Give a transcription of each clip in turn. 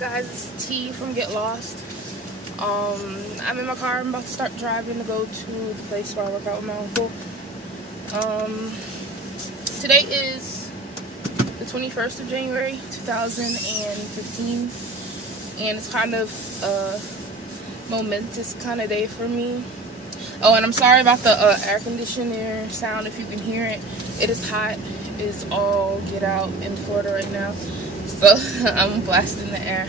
guys, it's T from Get Lost. I'm in my car. I'm about to start driving to go to the place where I work out with my uncle. Today is the 21st of January 2015, and it's kind of a momentous kind of day for me. Oh, and I'm sorry about the air conditioner sound if you can hear it. It is hot. It's all get out in Florida right now, so I'm blasting the air.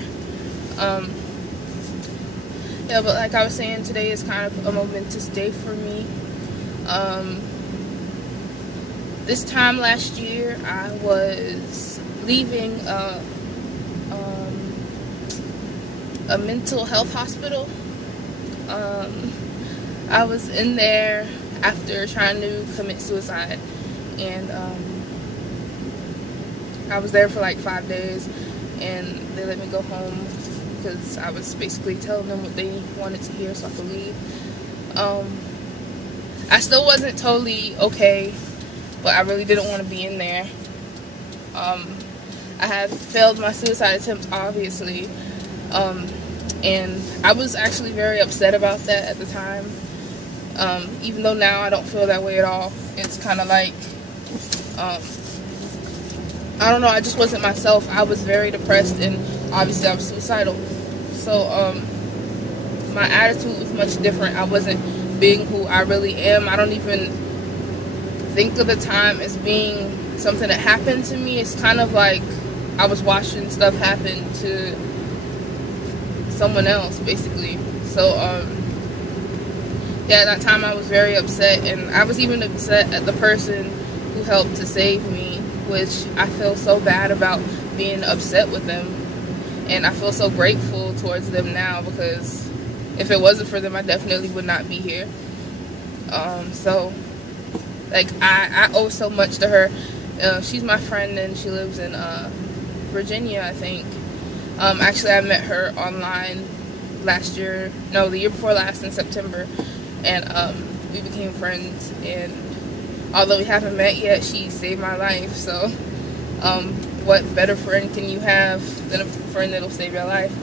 Yeah, but like I was saying, today is kind of a momentous day for me. This time last year, I was leaving a mental health hospital. I was in there after trying to commit suicide, and I was there for like 5 days, and they let me go home because I was basically telling them what they wanted to hear so I could leave. I still wasn't totally okay, but I really didn't want to be in there. I had failed my suicide attempt, obviously, and I was actually very upset about that at the time. Even though now I don't feel that way at all. It's kind of like, I don't know, I just wasn't myself. I was very depressed, and obviously I was suicidal. So, my attitude was much different. I wasn't being who I really am. I don't even think of the time as being something that happened to me. It's kind of like I was watching stuff happen to someone else, basically. So, yeah, at that time I was very upset, and I was even upset at the person who helped to save me, which I feel so bad about being upset with them, and I feel so grateful towards them now, because if it wasn't for them, I definitely would not be here. So, like, I owe so much to her. She's my friend, and she lives in Virginia, I think. Actually, I met her online the year before last, in September, and we became friends, and although we haven't met yet, she saved my life. So what better friend can you have than a friend that'll save your life?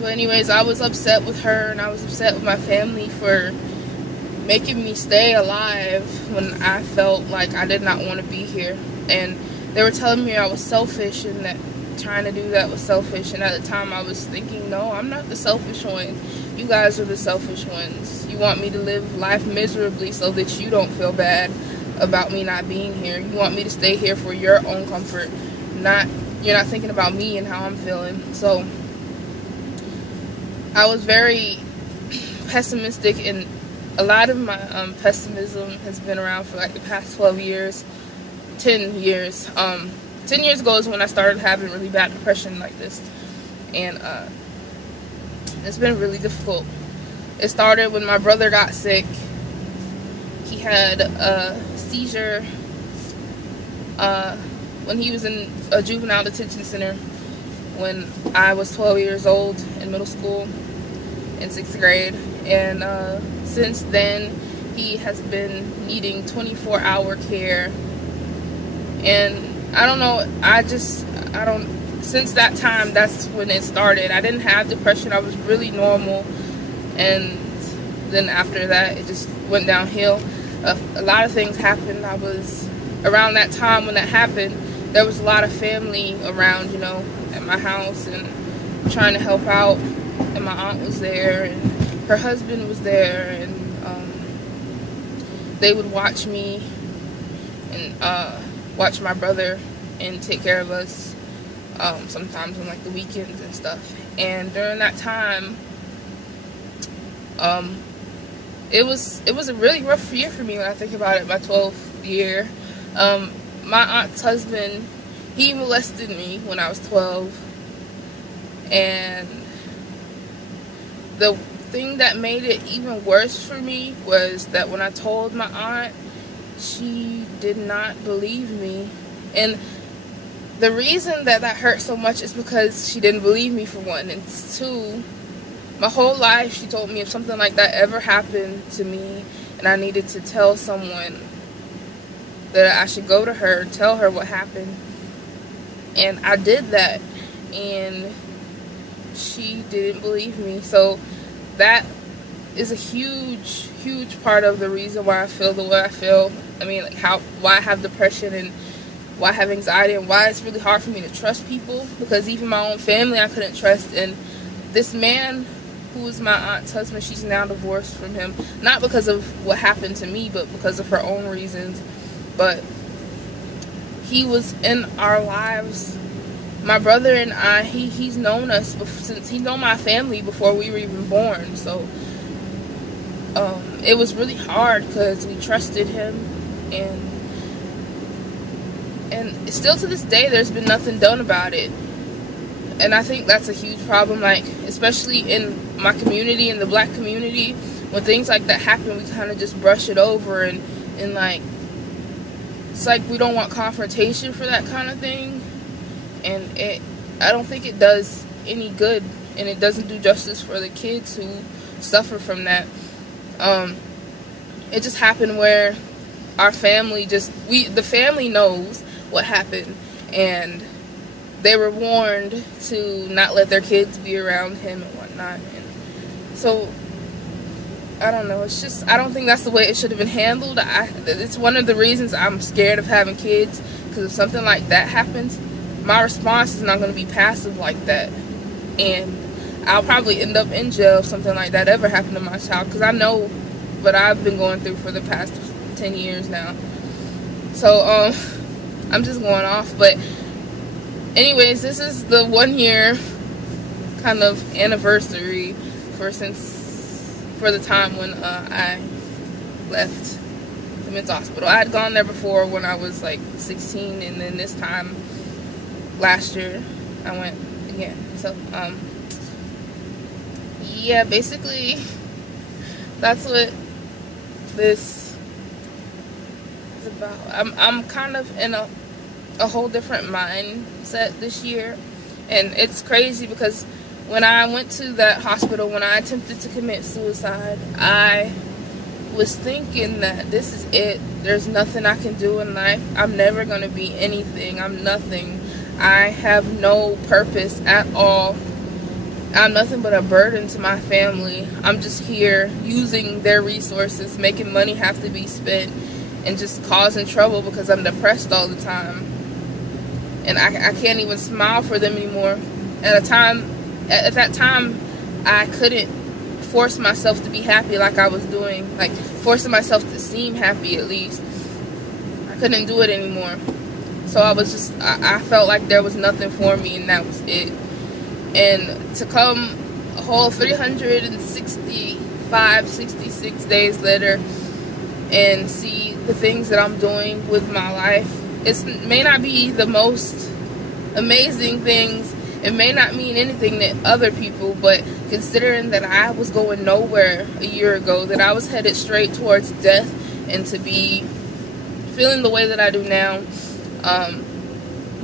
But anyways, I was upset with her, and I was upset with my family for making me stay alive when I felt like I did not want to be here, and they were telling me I was selfish, and that trying to do that was selfish. And at the time I was thinking, no, I'm not the selfish one. You guys are the selfish ones. You want me to live life miserably so that you don't feel bad about me not being here. You want me to stay here for your own comfort. You're not thinking about me and how I'm feeling. So I was very pessimistic, and a lot of my pessimism has been around for like the past 10 years. 10 years ago is when I started having really bad depression like this, and it's been really difficult. It started when my brother got sick. He had a seizure when he was in a juvenile detention center when I was 12 years old, in middle school, in 6th grade, and since then he has been needing 24-hour care. And I don't know, since that time, that's when it started. I didn't have depression. I was really normal, and then after that it just went downhill. A lot of things happened. Around that time when that happened, there was a lot of family around, you know, at my house, and trying to help out, and my aunt was there, and her husband was there, and they would watch me and watch my brother and take care of us, sometimes on like the weekends and stuff. And during that time, it was a really rough year for me when I think about it. My 12th year, my aunt's husband, he molested me when I was 12, and the thing that made it even worse for me was that when I told my aunt, she did not believe me. And the reason that hurt so much is because she didn't believe me, for one, and two, my whole life she told me if something like that ever happened to me and I needed to tell someone, that I should go to her and tell her what happened. And I did that, and she didn't believe me. So that is a huge part of the reason why I feel the way I feel. I mean, like why I have depression and why I have anxiety and why it's really hard for me to trust people, because even my own family I couldn't trust. And this man who was my aunt's husband, she's now divorced from him, not because of what happened to me, but because of her own reasons. But he was in our lives. My brother and I, he's known us since he's known my family before we were even born. So it was really hard because we trusted him, and still to this day there's been nothing done about it. And I think that's a huge problem, like especially in my community, in the black community. When things like that happen, we kind of just brush it over, and like it's like we don't want confrontation for that kind of thing. And I don't think it does any good, and it doesn't do justice for the kids who suffer from that. It just happened where our family the family knows what happened, and they were warned to not let their kids be around him and whatnot. And so I don't know, it's just, I don't think that's the way it should have been handled. It's one of the reasons I'm scared of having kids, because if something like that happens, my response is not going to be passive like that, and I'll probably end up in jail if something like that ever happened to my child, because I know what I've been going through for the past 10 years now. So I'm just going off. But anyways, this is the 1 year kind of anniversary for the time when I left the mental hospital. I had gone there before when I was like 16, and then this time last year I went again. So yeah, basically that's what this is about. I'm kind of in a whole different mindset this year, and it's crazy because when I went to that hospital, when I attempted to commit suicide, I was thinking that this is it. There's nothing I can do in life. I'm never going to be anything. I'm nothing. I have no purpose at all. I'm nothing but a burden to my family. I'm just here using their resources, making money have to be spent, and just causing trouble because I'm depressed all the time. And I can't even smile for them anymore. At that time, I couldn't force myself to be happy like I was doing, like forcing myself to seem happy at least. I couldn't do it anymore. So I felt like there was nothing for me, and that was it. And to come a whole 365, 66 days later and see the things that I'm doing with my life, it may not be the most amazing things. It may not mean anything to other people, but considering that I was going nowhere a year ago, that I was headed straight towards death, and to be feeling the way that I do now,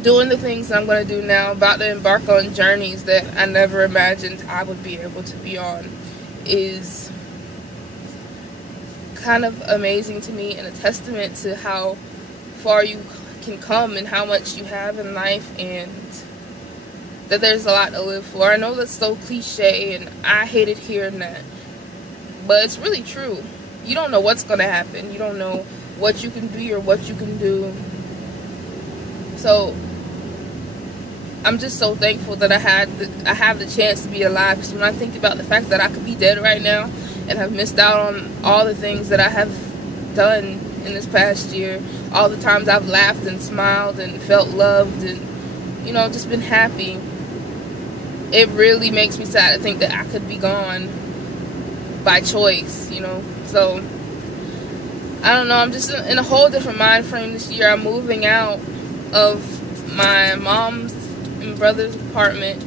doing the things I'm going to do now, about to embark on journeys that I never imagined I would be able to be on, is kind of amazing to me, and a testament to how far you can come and how much you have in life, and that there's a lot to live for. I know that's so cliche, and I hated hearing that, but it's really true. You don't know what's going to happen. You don't know what you can be or what you can do. So I'm just so thankful that I have the chance to be alive. Because when I think about the fact that I could be dead right now and have missed out on all the things that I have done in this past year, all the times I've laughed and smiled and felt loved and, you know, just been happy, it really makes me sad to think that I could be gone by choice, you know. So I don't know, I'm just in a whole different mind frame this year. I'm moving out of my mom's and brother's apartment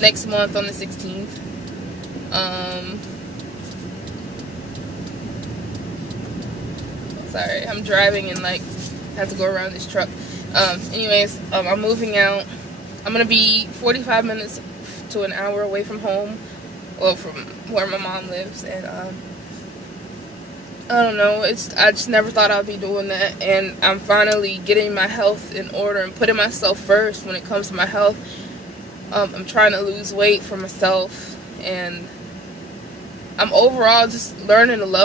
next month on the 16th. Sorry, I'm driving and like have to go around this truck. Anyways, I'm moving out. I'm gonna be 45 minutes to an hour away from home, well, from where my mom lives, and I don't know, I just never thought I'd be doing that, and I'm finally getting my health in order and putting myself first when it comes to my health. I'm trying to lose weight for myself, and I'm overall just learning to love